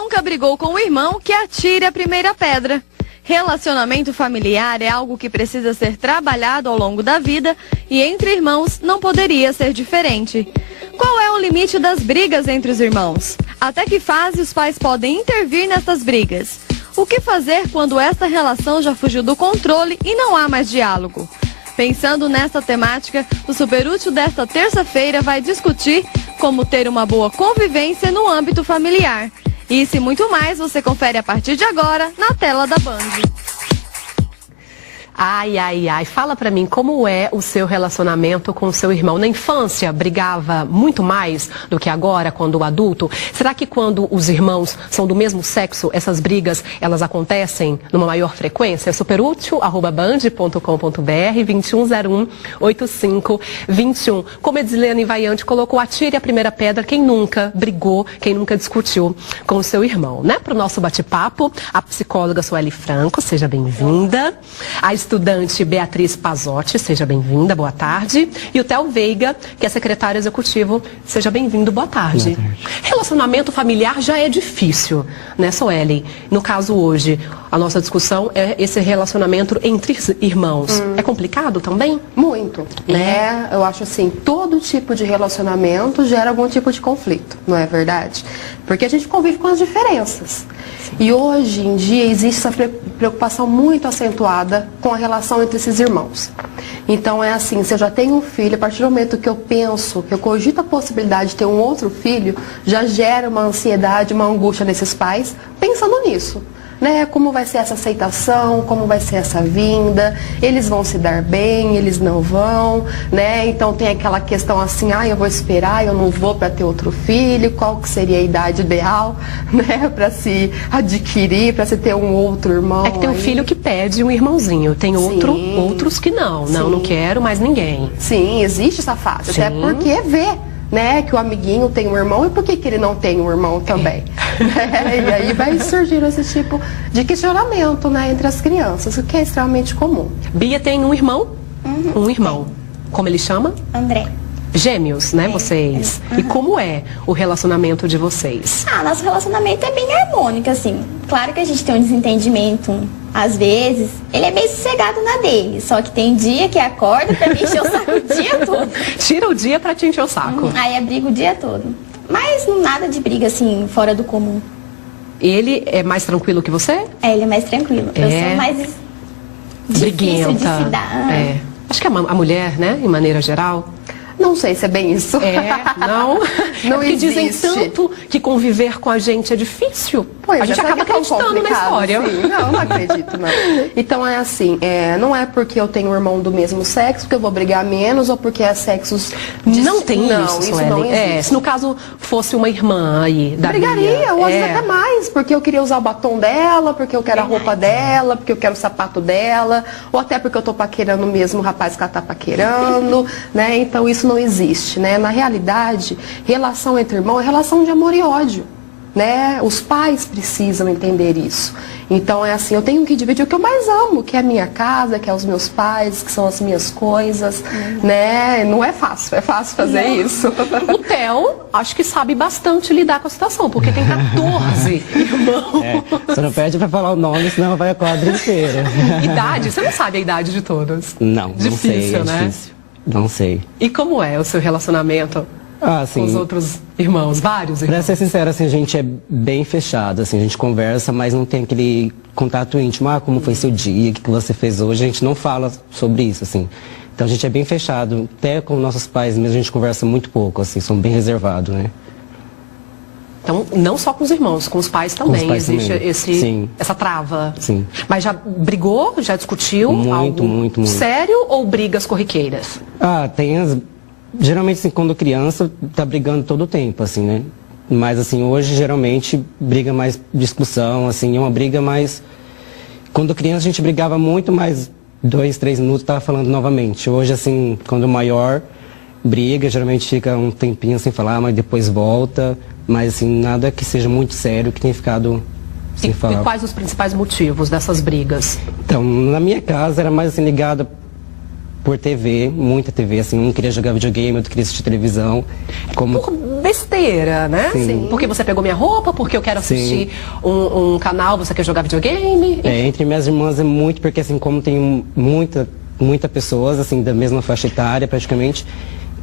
nunca brigou com o irmão, que atire a primeira pedra. Relacionamento familiar é algo que precisa ser trabalhado ao longo da vida e entre irmãos não poderia ser diferente. Qual é o limite das brigas entre os irmãos? Até que fase os pais podem intervir nessas brigas? O que fazer quando esta relação já fugiu do controle e não há mais diálogo? Pensando nessa temática, o Super Útil desta terça-feira vai discutir como ter uma boa convivência no âmbito familiar. Isso e muito mais você confere a partir de agora na tela da Band. Ai, ai, ai, fala pra mim como é o seu relacionamento com o seu irmão. Na infância, brigava muito mais do que agora, quando adulto? Será que quando os irmãos são do mesmo sexo, essas brigas, elas acontecem numa maior frequência? superútil@band.com.br 2101-8521. Como a Edilene Vaiante colocou, atire a primeira pedra quem nunca brigou, quem nunca discutiu com o seu irmão, né? Pro nosso bate-papo, a psicóloga Sueli Franco, seja bem-vinda. A estudante Beatriz Pazotti, seja bem-vinda, boa tarde. E o Theo Veiga, que é secretário executivo, seja bem-vindo, boa tarde. Boa tarde. Relacionamento familiar já é difícil, né, Sueli? No caso hoje, a nossa discussão é esse relacionamento entre irmãos. É complicado também? Muito, né? Eu acho assim, todo tipo de relacionamento gera algum tipo de conflito, não é verdade? Porque a gente convive com as diferenças. E hoje em dia existe essa preocupação muito acentuada com a relação entre esses irmãos. Então é assim, se eu já tenho um filho, a partir do momento que eu penso, que eu cogito a possibilidade de ter um outro filho, já gera uma ansiedade, uma angústia nesses pais, pensando nisso. Né? Como vai ser essa aceitação, como vai ser essa vinda, eles vão se dar bem, eles não vão, né? Então tem aquela questão assim, eu vou esperar, eu não vou para ter outro filho, qual que seria a idade ideal, né? Para se adquirir, para se ter um outro irmão. É que tem um filho que pede um irmãozinho, tem outros que não, não quero mais ninguém. Sim, existe essa fase, até porque né, que o amiguinho tem um irmão e por que ele não tem um irmão também? E aí vai surgir esse tipo de questionamento, né, entre as crianças, o que é extremamente comum. Bia tem um irmão? Um irmão. Como ele chama? André. Gêmeos, né, vocês? E como é o relacionamento de vocês? Nosso relacionamento é bem harmônico, assim. Claro que a gente tem um desentendimento, às vezes. Ele é bem sossegado na dele, só que tem dia que acorda pra me encher o saco o dia todo. Tira o dia pra te encher o saco. Aí é briga o dia todo. Mas nada de briga, assim, fora do comum. Ele é mais tranquilo que você? Ele é mais tranquilo. Eu sou mais difícil de se dar. Acho que a mulher, né, em maneira geral... Não sei se é bem isso. Não? Não porque existe. Dizem tanto que conviver com a gente é difícil. Pois a gente acaba acreditando na história. Sim. Não acredito, não. Então é assim, não é porque eu tenho um irmão do mesmo sexo que eu vou brigar menos ou porque é sexos... Não tem isso, isso não existe. Se no caso fosse uma irmã aí da brigaria, ou às vezes até mais, porque eu queria usar o batom dela, porque eu quero a roupa dela, porque eu quero o sapato dela, ou até porque eu tô paquerando mesmo o rapaz que ela tá paquerando, né? Então isso não existe, né? Na realidade, relação entre irmãos é relação de amor e ódio, né? Os pais precisam entender isso. Então é assim, eu tenho que dividir o que eu mais amo, que é a minha casa, que é os meus pais, que são as minhas coisas, né? Não é fácil fazer isso. O Theo, acho que sabe bastante lidar com a situação, porque tem 14 irmãos. Você não pede pra falar o nome, senão vai a quadra inteira. Idade? Você não sabe a idade de todos? Não, difícil, não sei, né? Difícil. Não sei. E como é o seu relacionamento com os outros irmãos, vários irmãos? Pra ser sincero, assim, a gente é bem fechado, assim, a gente conversa, mas não tem aquele contato íntimo. Como foi seu dia, o que você fez hoje? A gente não fala sobre isso, assim. Então a gente é bem fechado. Até com nossos pais mesmo a gente conversa muito pouco, assim, são bem reservados, né? Então, não só com os irmãos, com os pais também, existe essa trava. Sim. Mas já brigou, já discutiu? Muito. Sério ou brigas corriqueiras? Geralmente, assim, quando criança, tá brigando todo o tempo, assim, né? Mas, assim, hoje, geralmente, briga mais discussão, assim, é uma briga mais... Quando criança, a gente brigava muito, mas 2, 3 minutos tava falando novamente. Hoje, assim, quando maior, briga, geralmente fica um tempinho sem falar, mas depois volta... Mas, assim, nada que seja muito sério, que tenha ficado sem falar. E quais os principais motivos dessas brigas? Então, na minha casa era mais, assim, ligada por TV, muita TV, assim, um queria jogar videogame, outro queria assistir televisão. Por besteira, né? Sim. Porque você pegou minha roupa, porque eu quero assistir um canal, você quer jogar videogame. Entre minhas irmãs é muito, porque assim, como tem muita pessoas, assim, da mesma faixa etária praticamente,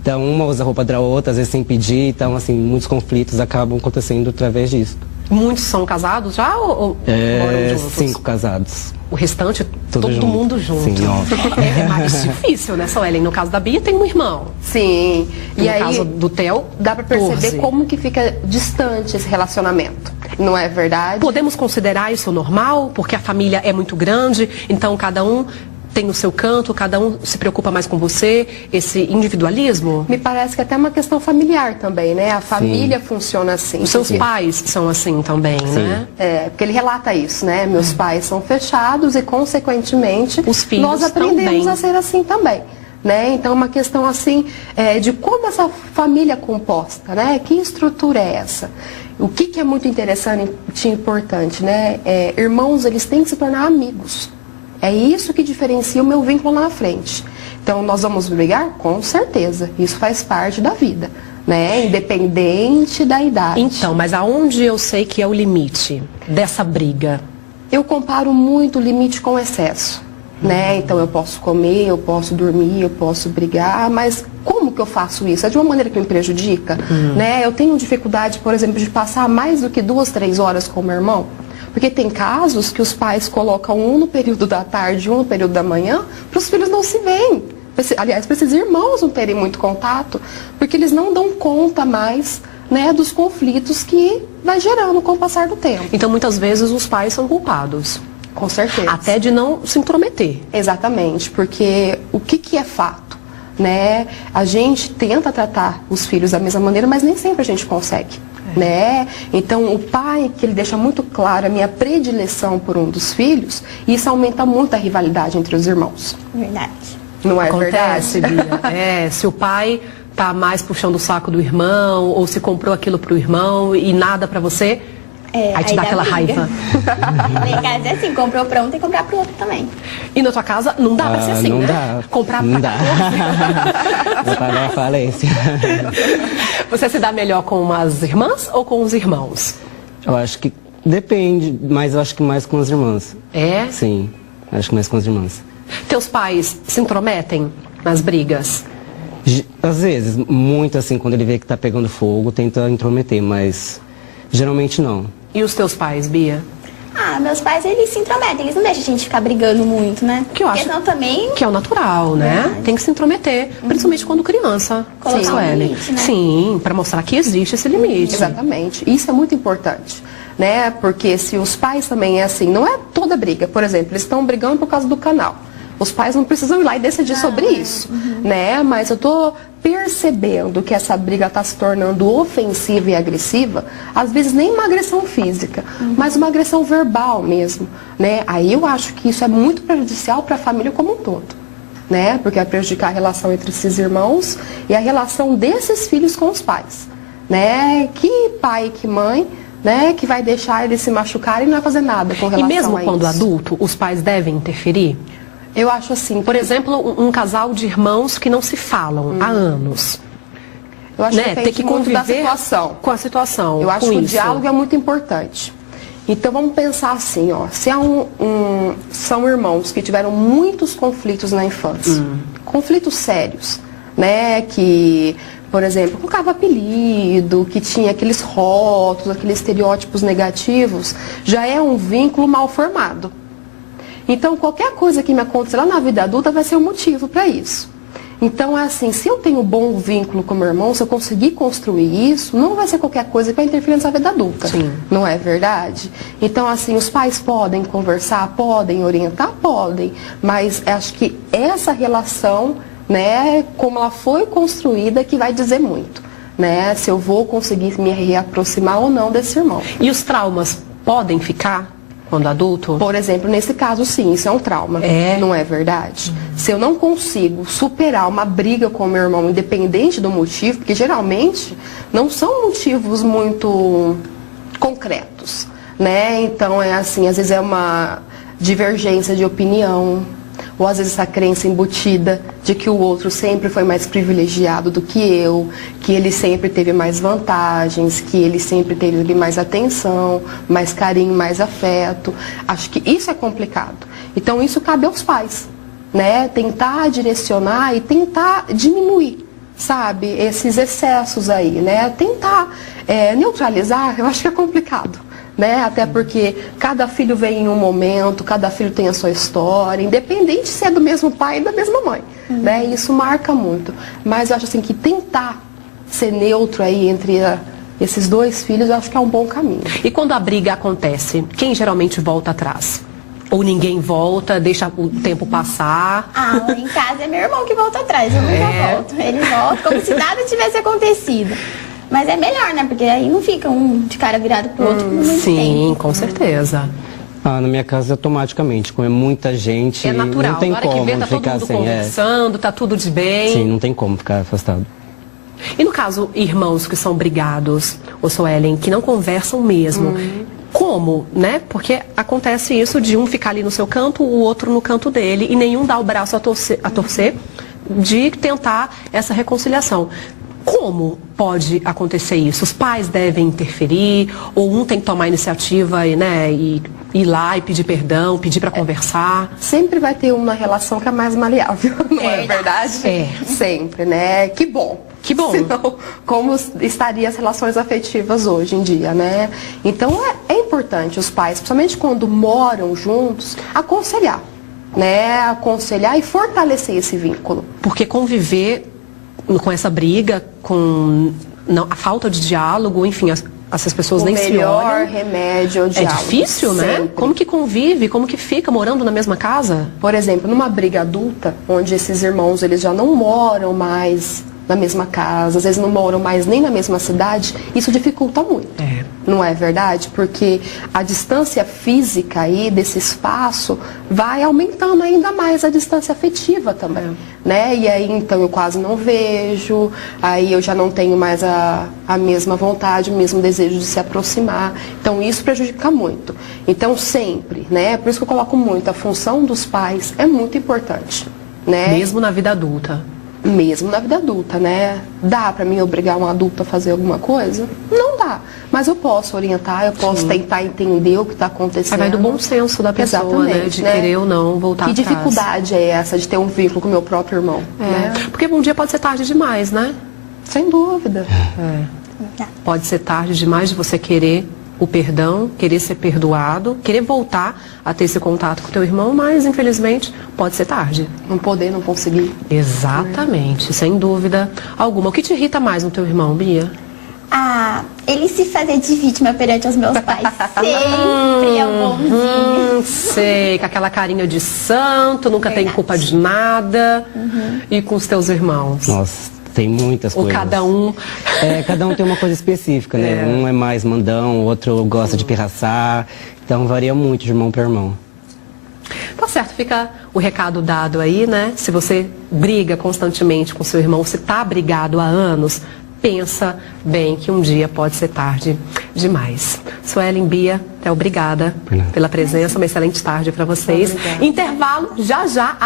então uma usa a roupa da outra, às vezes sem pedir, então assim, muitos conflitos acabam acontecendo através disso. Muitos são casados já ou moram juntos? 5 casados. O restante, todo junto. mundo junto. Sim, óbvio. É mais difícil, né, Suelen? No caso da Bia, tem um irmão. Sim. No E aí, caso do Theo, dá pra perceber 14. como que fica distante esse relacionamento. Não é verdade? Podemos considerar isso normal? Porque a família é muito grande, então cada um tem o seu canto, cada um se preocupa mais com você, esse individualismo? Me parece que é até uma questão familiar também, né? A família funciona assim. Os seus pais são assim também, né? É, porque ele relata isso, né? Meus pais são fechados e, consequentemente, Os filhos nós aprendemos também. a ser assim também. Né? Então, é uma questão assim de como essa família é composta, né? Que estrutura é essa? O que é muito interessante e importante, né? Irmãos, eles têm que se tornar amigos. É isso que diferencia o meu vínculo lá na frente. Então, nós vamos brigar? Com certeza. Isso faz parte da vida, né? Independente da idade. Então, mas aonde eu sei que é o limite dessa briga? Eu comparo muito o limite com o excesso, né? Então, eu posso comer, eu posso dormir, eu posso brigar, mas como que eu faço isso? É de uma maneira que me prejudica, né? Eu tenho dificuldade, por exemplo, de passar mais do que 2, 3 horas com o meu irmão. Porque tem casos que os pais colocam um no período da tarde e um no período da manhã, para os filhos não se verem. Aliás, para esses irmãos não terem muito contato, porque eles não dão conta mais, né, dos conflitos que vai gerando com o passar do tempo. Então, muitas vezes, os pais são culpados. Com certeza. Até de não se intrometer. Exatamente, porque o que é fato? Né? A gente tenta tratar os filhos da mesma maneira, mas nem sempre a gente consegue. Né? Então, o pai, que ele deixa muito claro a minha predileção por um dos filhos, isso aumenta muito a rivalidade entre os irmãos. Verdade. Não é Acontece, verdade? Bia. Se o pai tá mais puxando o saco do irmão, ou se comprou aquilo pro irmão e nada pra você, aí te dá aquela raiva. Lá em casa é assim, comprou pra um, tem que comprar pro outro também. E na tua casa não dá pra ser assim, não né? dá. Comprar Não pra dá. 14. Vou pagar a falência. Você se dá melhor com as irmãs ou com os irmãos? Eu acho que depende, mas eu acho que mais com as irmãs. É? Sim, acho que mais com as irmãs. Teus pais se intrometem nas brigas? Às vezes, muito assim, quando ele vê que tá pegando fogo, tenta intrometer, mas geralmente não. E os teus pais, Bia? Ah, meus pais, eles se intrometem, eles não deixam a gente ficar brigando muito, né? Que eu acho Porque senão também... que é o natural, né? Verdade. Tem que se intrometer, principalmente quando criança. Colocar um Suelen. limite, né? Sim, para mostrar que existe esse limite. Exatamente. Isso é muito importante, né? Porque se os pais também é assim, não é toda briga. Por exemplo, eles estão brigando por causa do canal. Os pais não precisam ir lá e decidir sobre isso, né? Mas eu estou percebendo que essa briga está se tornando ofensiva e agressiva, às vezes nem uma agressão física, mas uma agressão verbal mesmo, né? Aí eu acho que isso é muito prejudicial para a família como um todo, né? Porque vai prejudicar a relação entre esses irmãos e a relação desses filhos com os pais, né? Que pai, que mãe, né? Que vai deixar eles se machucarem e não vai fazer nada com relação a E isso. mesmo quando adulto, os pais devem interferir? Eu acho assim, Por exemplo, um casal de irmãos que não se falam há anos. eu acho que Ter depende que muito da conviver situação. com a situação. Eu acho com que o isso. diálogo é muito importante. Então vamos pensar assim, ó, se são irmãos que tiveram muitos conflitos na infância, conflitos sérios, né, que, por exemplo, colocava apelido, que tinha aqueles rótulos, aqueles estereótipos negativos, já é um vínculo mal formado. Então, qualquer coisa que me acontecer lá na vida adulta vai ser um motivo para isso. Então, é assim, se eu tenho um bom vínculo com meu irmão, se eu conseguir construir isso, não vai ser qualquer coisa que vai interferir nessa vida adulta. Sim. Não é verdade? Então, assim, os pais podem conversar, podem orientar, podem. Mas acho que essa relação, né, como ela foi construída, que vai dizer muito, né? Se eu vou conseguir me reaproximar ou não desse irmão. E os traumas podem ficar quando adulto? Por exemplo, nesse caso, sim, isso é um trauma. Não é verdade? Se eu não consigo superar uma briga com o meu irmão, independente do motivo, porque geralmente não são motivos muito concretos, né? Então, é assim, às vezes é uma divergência de opinião, ou às vezes essa crença embutida de que o outro sempre foi mais privilegiado do que eu, que ele sempre teve mais vantagens, que ele sempre teve ali mais atenção, mais carinho, mais afeto. Acho que isso é complicado. Então isso cabe aos pais, né? Tentar direcionar e tentar diminuir, sabe, esses excessos aí, né? Tentar neutralizar, eu acho que é complicado. Né? Até porque cada filho vem em um momento, cada filho tem a sua história, independente se é do mesmo pai e da mesma mãe. Né? Isso marca muito. Mas eu acho assim que tentar ser neutro aí entre esses dois filhos, eu acho que é um bom caminho. E quando a briga acontece, quem geralmente volta atrás? Ou ninguém volta, deixa o tempo passar? Ah, lá em casa é meu irmão que volta atrás, eu nunca volto. Ele volta como se nada tivesse acontecido. Mas é melhor, né? Porque aí não fica um de cara virado pro outro por muito Sim, tempo. com certeza. Na minha casa, automaticamente, como é muita gente, É natural, não tem na hora como que vê, tá todo ficar mundo assim. conversando, tá tudo de bem. Sim, não tem como ficar afastado. E no caso, irmãos que são brigados, ô Suelen, que não conversam mesmo, como, né? Porque acontece isso de um ficar ali no seu canto, o outro no canto dele, e nenhum dá o braço a torcer de tentar essa reconciliação. Como pode acontecer isso? Os pais devem interferir, ou um tem que tomar a iniciativa né, e ir lá e pedir perdão, pedir para conversar? Sempre vai ter uma relação que é mais maleável, não é verdade? É. Sempre, né? Que bom. Que bom. Senão, como estariam as relações afetivas hoje em dia, né? Então, é importante os pais, principalmente quando moram juntos, aconselhar, né? Aconselhar e fortalecer esse vínculo. Porque conviver com essa briga, com a falta de diálogo, enfim, essas pessoas nem se olham. O melhor remédio é o diálogo. É difícil, né? Sempre. Como que convive, como que fica morando na mesma casa? Por exemplo, numa briga adulta, onde esses irmãos eles já não moram mais na mesma casa, às vezes não moram mais nem na mesma cidade, isso dificulta muito. Não é verdade? Porque a distância física aí desse espaço vai aumentando ainda mais a distância afetiva também, né? E aí então eu quase não vejo, aí eu já não tenho mais a mesma vontade, o mesmo desejo de se aproximar. Então isso prejudica muito. Então sempre, né? Por isso que eu coloco muito, a função dos pais é muito importante, né? Mesmo na vida adulta. Mesmo na vida adulta, né? Dá pra mim obrigar um adulto a fazer alguma coisa? Não dá. Mas eu posso orientar, eu posso tentar entender o que está acontecendo. Aí vai do bom senso da pessoa, exatamente, né? De querer ou não voltar Que atrás. dificuldade é essa de ter um vínculo com o meu próprio irmão? Né? Porque um dia pode ser tarde demais, né? Sem dúvida. Pode ser tarde demais de você querer o perdão, querer ser perdoado, querer voltar a ter esse contato com o teu irmão, mas infelizmente pode ser tarde. Não poder, não conseguir. Exatamente, sem dúvida alguma. O que te irrita mais no teu irmão, Bia? Ah, ele se fazer de vítima perante os meus pais. Sempre é o bonzinho. Sei, com aquela carinha de santo, nunca tem culpa de nada. E com os teus irmãos? Nossa, tem muitas Ou coisas. cada um? Cada um tem uma coisa específica, né? Um é mais mandão, o outro gosta de pirraçar. Então varia muito de irmão para irmão. Tá certo, fica o recado dado aí, né? Se você briga constantemente com seu irmão, se tá brigado há anos, pensa bem que um dia pode ser tarde demais. Suelen, Bia, até obrigada pela presença, uma excelente tarde para vocês. Obrigada. Intervalo, já.